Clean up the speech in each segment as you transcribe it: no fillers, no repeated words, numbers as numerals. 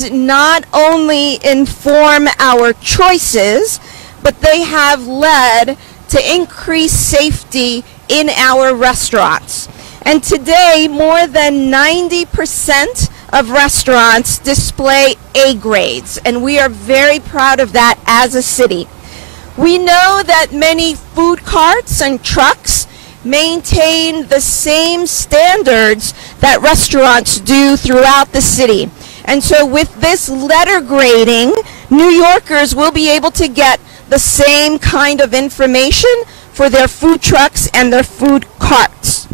not only inform our choices, but they have led to increased safety in our restaurants. And today, more than 90% of restaurants display A grades, and we are very proud of that as a city. We know that many food carts and trucks maintain the same standards that restaurants do throughout the city. And so with this letter grading, New Yorkers will be able to get the same kind of information for their food trucks and their food carts.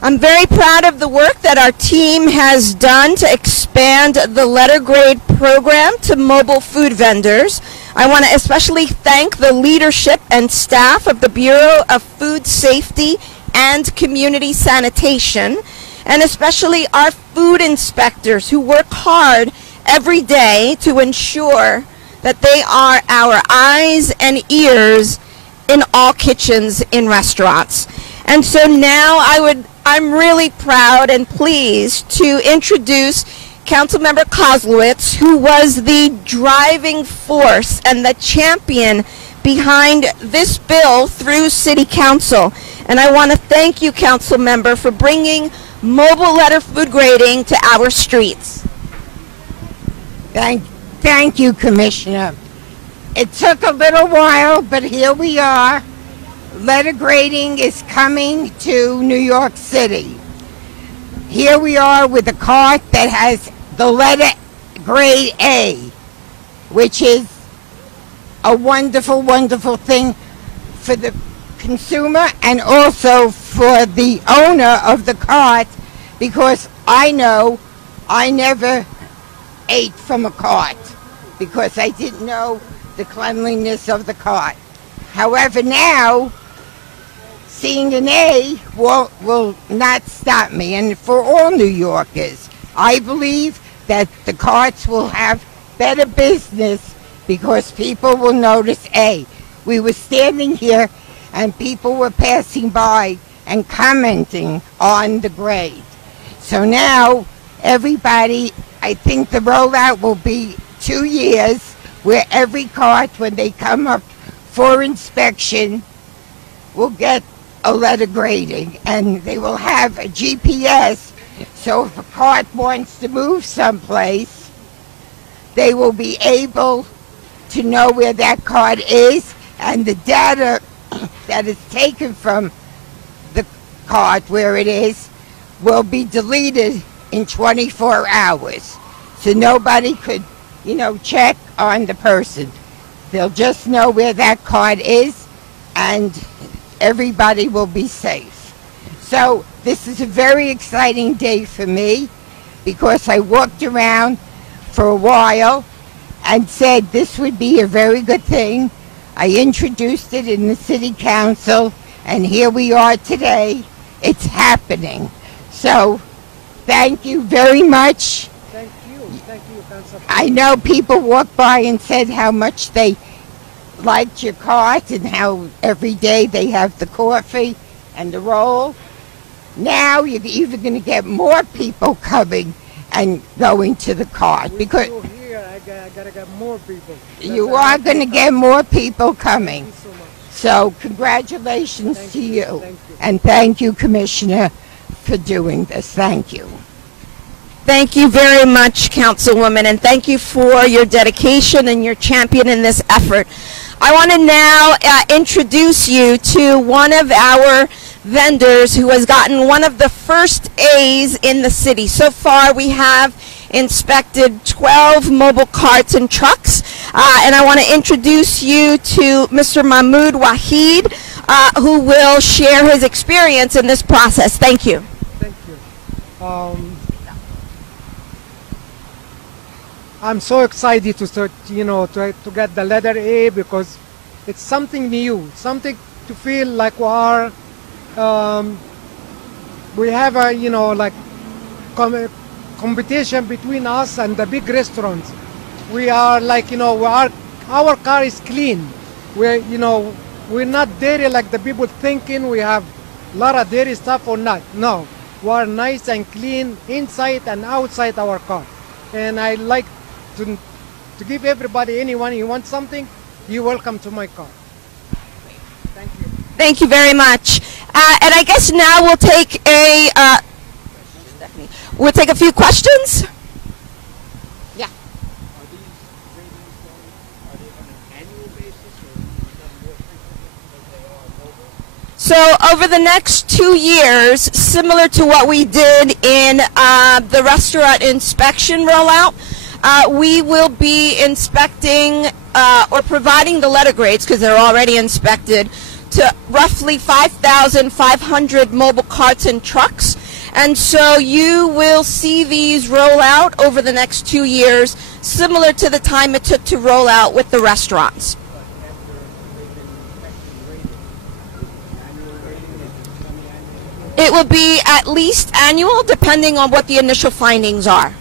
I'm very proud of the work that our team has done to expand the letter grade program to mobile food vendors. I want to especially thank the leadership and staff of the Bureau of Food Safety and Community Sanitation, and especially our food inspectors who work hard every day to ensure that they are our eyes and ears in all kitchens in restaurants. And so now I'm really proud and pleased to introduce Councilmember Kozlowitz, who was the driving force and the champion behind this bill through City Council. And I want to thank you, Councilmember, for bringing mobile letter food grading to our streets. Thank you, Commissioner. It took a little while, but here we are. Letter grading is coming to New York City. Here we are with a cart that has the letter grade A, which is a wonderful, wonderful thing for the consumer and also for the owner of the cart, because I know I never ate from a cart because I didn't know the cleanliness of the cart. However, now seeing an A will not stop me. And for all New Yorkers, I believe that the carts will have better business because people will notice A. We were standing here and people were passing by and commenting on the grade. So now everybody, I think the rollout will be 2 years where every cart, when they come up for inspection, will get a letter grading, and they will have a GPS, so if a cart wants to move someplace, they will be able to know where that cart is, and the data that is taken from the cart where it is will be deleted in 24 hours. So nobody could, check on the person. They'll just know where that cart is, and everybody will be safe. So this is a very exciting day for me because I walked around for a while and said this would be a very good thing. I introduced it in the City Council, and here we are today. It's happening. So thank you very much. Thank you, Councilor. I know people walked by and said how much they liked your cart and how every day they have the coffee and the roll. Now you're even going to get more people coming and going to the cart because here I gotta get more people. You are going to get more people coming. Thank you so much. So congratulations to you. Thank you. And thank you, Commissioner, for doing this. Thank you. Thank you very much, Councilwoman, and thank you for your dedication and your champion in this effort. I want to now introduce you to one of our vendors who has gotten one of the first A's in the city. So far, we have inspected 12 mobile carts and trucks, and I want to introduce you to Mr. Mahmoud Wahid, who will share his experience in this process. Thank you. Thank you. I'm so excited to start, to get the letter A because it's something new, something to feel like we have a, competition between us and the big restaurants. We are like, our car is clean. We're not dirty like the people thinking we have a lot of dirty stuff or not. No, we are nice and clean inside and outside our car. and I like to give everybody, anyone who wants something, you're welcome to my car. Thank you. Thank you very much. And I guess now we'll take a few questions. Yeah. Are these ratings are they on an annual basis or more frequently because they are mobile? So over the next 2 years, similar to what we did in the restaurant inspection rollout, we will be inspecting or providing the letter grades, because they're already inspected, to roughly 5,500 mobile carts and trucks. And so you will see these roll out over the next 2 years, similar to the time it took to roll out with the restaurants. It will be at least annual, depending on what the initial findings are.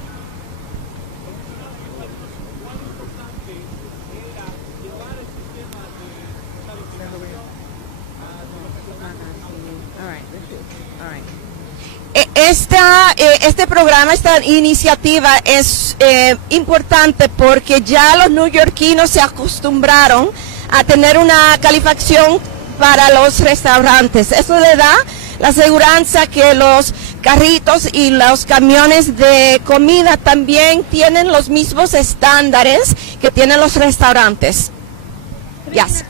Este programa, esta iniciativa es importante porque ya los neoyorquinos se acostumbraron a tener una calificación para los restaurantes. Eso le da la aseguranza que los carritos y los camiones de comida también tienen los mismos estándares que tienen los restaurantes. Yes.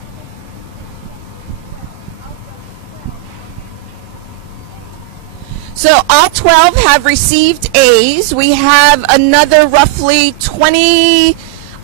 So all 12 have received A's. We have another roughly 20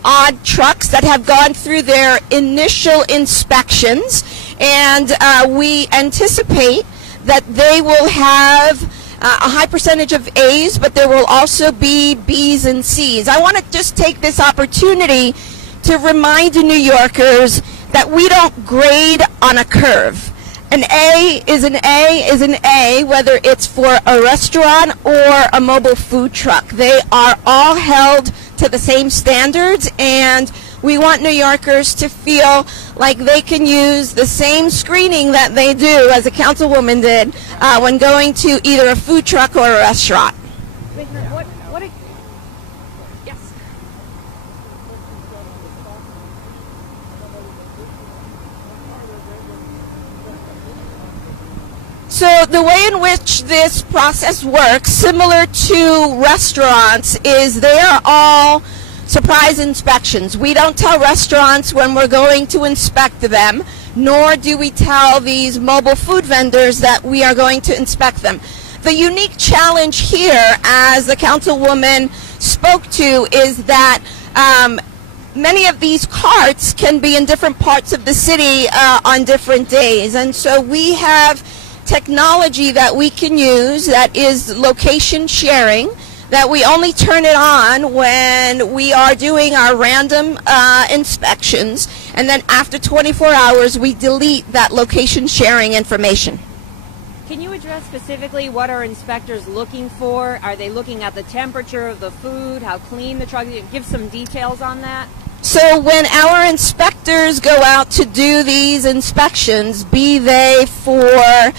odd trucks that have gone through their initial inspections, and we anticipate that they will have a high percentage of A's, but there will also be B's and C's. I want to just take this opportunity to remind New Yorkers that we don't grade on a curve. An A is an A is an A, whether it's for a restaurant or a mobile food truck. They are all held to the same standards, and we want New Yorkers to feel like they can use the same screening that they do, as the councilwoman did, when going to either a food truck or a restaurant. So the way in which this process works, similar to restaurants, is they are all surprise inspections. We don't tell restaurants when we're going to inspect them, nor do we tell these mobile food vendors that we are going to inspect them. The unique challenge here, as the councilwoman spoke to, is that many of these carts can be in different parts of the city on different days, and so we have technology that we can use that is location sharing, that we only turn it on when we are doing our random inspections, and then after 24 hours we delete that location sharing information. Can you address specifically what are inspectors looking for? Are they looking at the temperature of the food, how clean the truck is? Give some details on that. So when our inspectors go out to do these inspections, be they for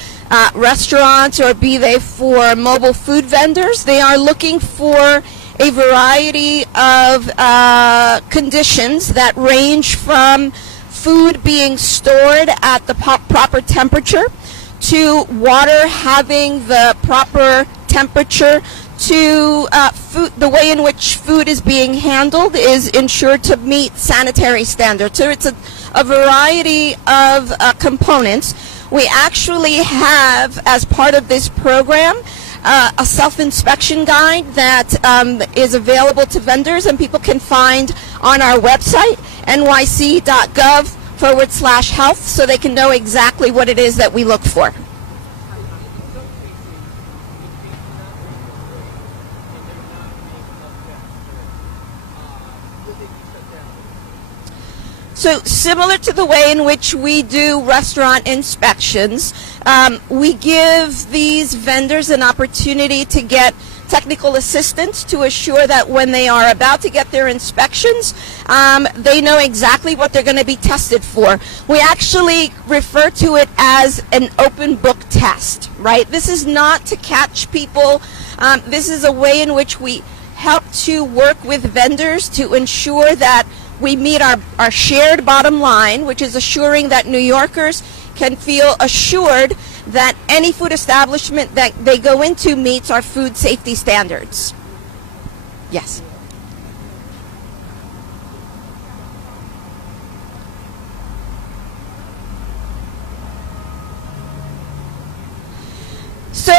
restaurants or be they for mobile food vendors, they are looking for a variety of conditions that range from food being stored at the proper temperature, to water having the proper temperature, to food, the way in which food is being handled is ensured to meet sanitary standards. So it's a variety of components. We actually have, as part of this program, a self-inspection guide that is available to vendors, and people can find on our website, nyc.gov/health, so they can know exactly what it is that we look for. So similar to the way in which we do restaurant inspections, we give these vendors an opportunity to get technical assistance to assure that when they are about to get their inspections, they know exactly what they're going to be tested for. We actually refer to it as an open book test, right? This is not to catch people. This is a way in which we help to work with vendors to ensure that we meet our shared bottom line, which is assuring that New Yorkers can feel assured that any food establishment that they go into meets our food safety standards. Yes. So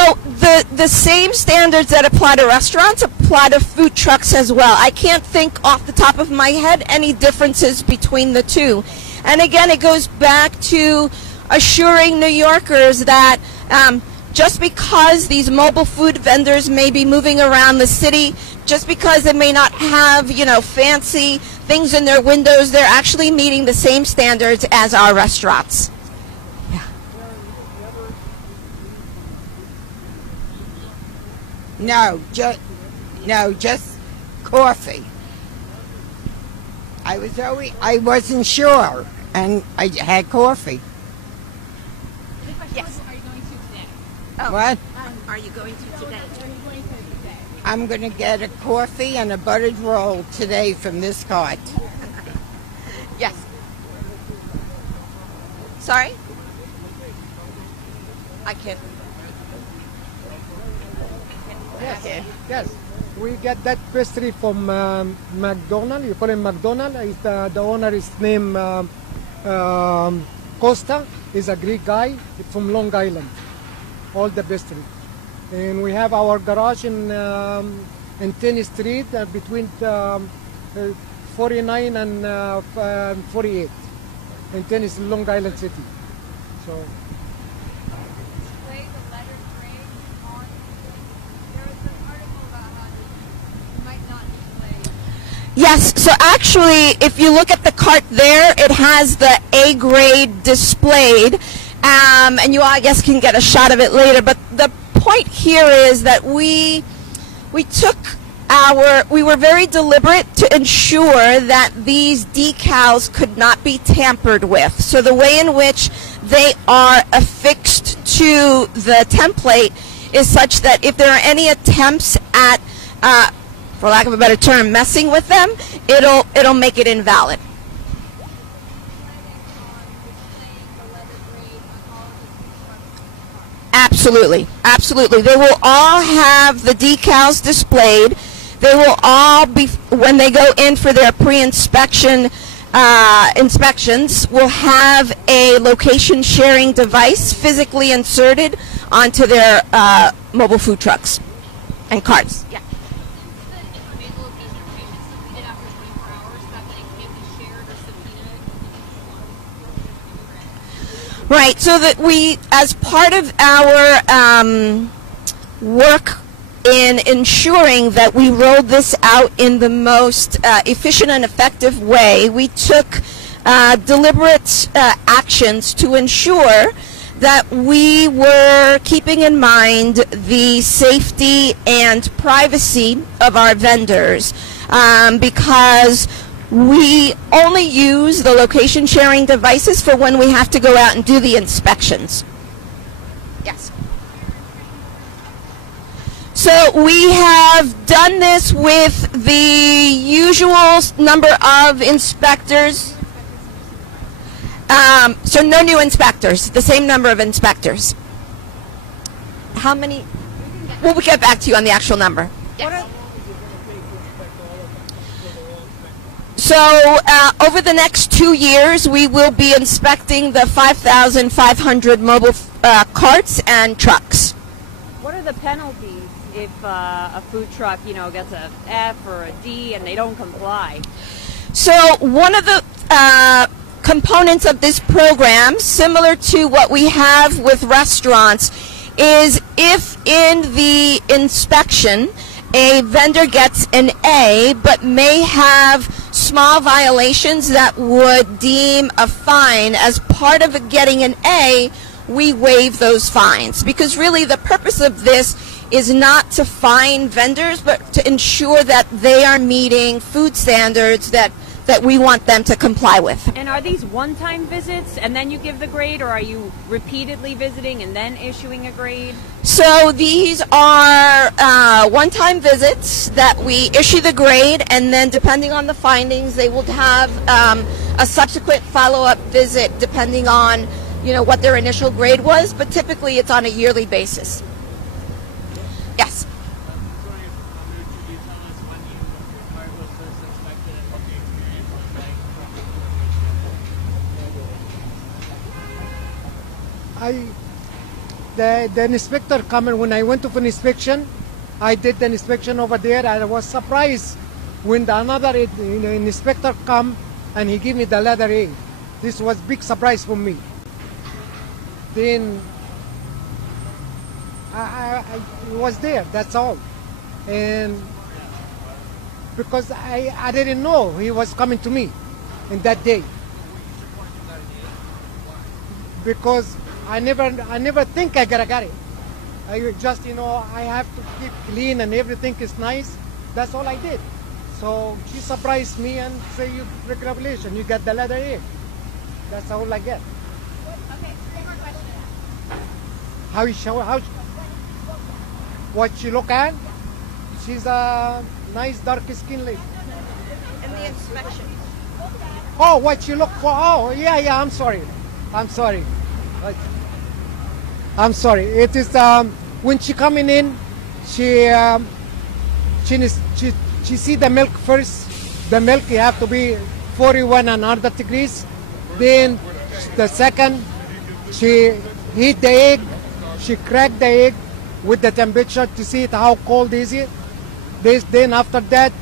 the same standards that apply to restaurants apply to food trucks as well. I can't think off the top of my head any differences between the two. And again, it goes back to assuring New Yorkers that just because these mobile food vendors may be moving around the city, just because they may not have, you know, fancy things in their windows, they're actually meeting the same standards as our restaurants. No, just coffee. I wasn't sure, and I had coffee. Yes. Are you going to today? Oh. What? Are you going to today? I'm going to get a coffee and a buttered roll today from this cart. Yes. Sorry? I can't. Yes, yes. We get that pastry from McDonald's. You call him McDonald's. The owner is named Costa. He's a Greek guy from Long Island. All the pastry. And we have our garage in 10th Street between 49 and 48 in 10th Long Island City. So. Yes, so actually, if you look at the cart there, it has the A grade displayed, and you, I guess, can get a shot of it later. But the point here is that we were very deliberate to ensure that these decals could not be tampered with. So the way in which they are affixed to the template is such that if there are any attempts at for lack of a better term, messing with them, it'll make it invalid. Absolutely, absolutely. They will all have the decals displayed. They will all be, when they go in for their pre-inspection inspections, will have a location sharing device physically inserted onto their mobile food trucks and carts. Yeah. Right, so that we, as part of our work in ensuring that we rolled this out in the most efficient and effective way, we took deliberate actions to ensure that we were keeping in mind the safety and privacy of our vendors, because we only use the location sharing devices for when we have to go out and do the inspections. Yes. So we have done this with the usual number of inspectors. So no new inspectors, the same number of inspectors. How many? We'll get back to you on the actual number. Yes. So over the next 2 years, we will be inspecting the 5,500 mobile carts and trucks. What are the penalties if a food truck, you know, gets a F or a D and they don't comply? So one of the components of this program, similar to what we have with restaurants, is if in the inspection a vendor gets an A but may have small violations that would deem a fine, as part of getting an A, we waive those fines. Because really the purpose of this is not to fine vendors, but to ensure that they are meeting food standards that that we want them to comply with. And are these one-time visits and then you give the grade, or are you repeatedly visiting and then issuing a grade? So these are one-time visits that we issue the grade, and then depending on the findings, they will have a subsequent follow-up visit depending on, you know, what their initial grade was, but typically it's on a yearly basis. Yes. The inspector coming when I went to an inspection. I did the inspection over there. I was surprised when another inspector come and he gave me the letter A. This was big surprise for me. Then I was there. That's all, and because I didn't know he was coming to me in that day, because I never think I gotta get it. I just, you know, I have to keep clean and everything is nice. That's all I did. So she surprised me and say, "You congratulations, you got the letter A." That's all I get. Okay, one more question. How what she look at? She's a nice dark skin lady. And the inspection. Oh, what she look for? Oh, yeah. I'm sorry. I'm sorry. It is when she coming in, she see the milk first. The milk you have to be 41 and under degrees. Then the second, she heat the egg. She crack the egg with the temperature to see it how cold is it. Then after that,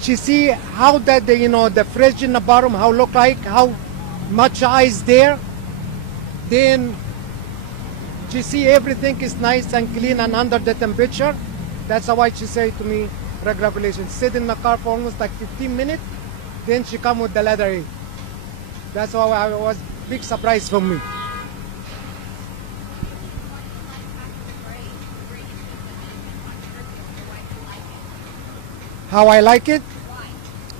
she see how that the fridge in the bottom how look like, how much ice there. Then she see everything is nice and clean and under the temperature. That's why she say to me, congratulations. Sit in the car for almost like 15 minutes. Then she come with the letter A. That's why I was big surprise for me. How I like it?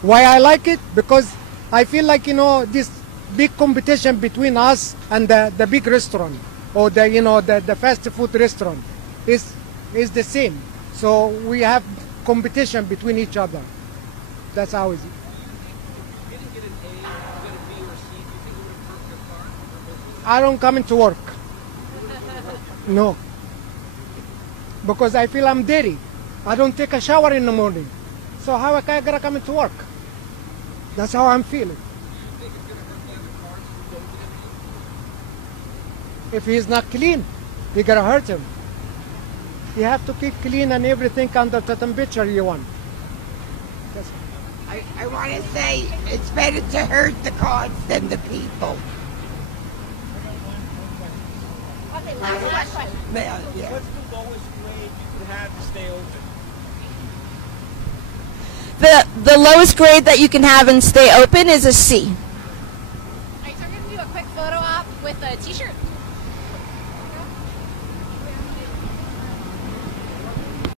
Why I like it? Because I feel like, this big competition between us and the big restaurant or the fast food restaurant is the same. So we have competition between each other. That's how it is. I don't come into work. No. Because I feel I'm dirty. I don't take a shower in the morning. So how I gotta come into work? That's how I'm feeling. If he's not clean, you gotta hurt him. You have to keep clean and everything under the temperature you want. I want to say it's better to hurt the cars than the people. Okay, last question. Yeah. What's the lowest grade you could have to stay open? The lowest grade that you can have and stay open is a C. Alright, so we're going to do a quick photo op with a t-shirt.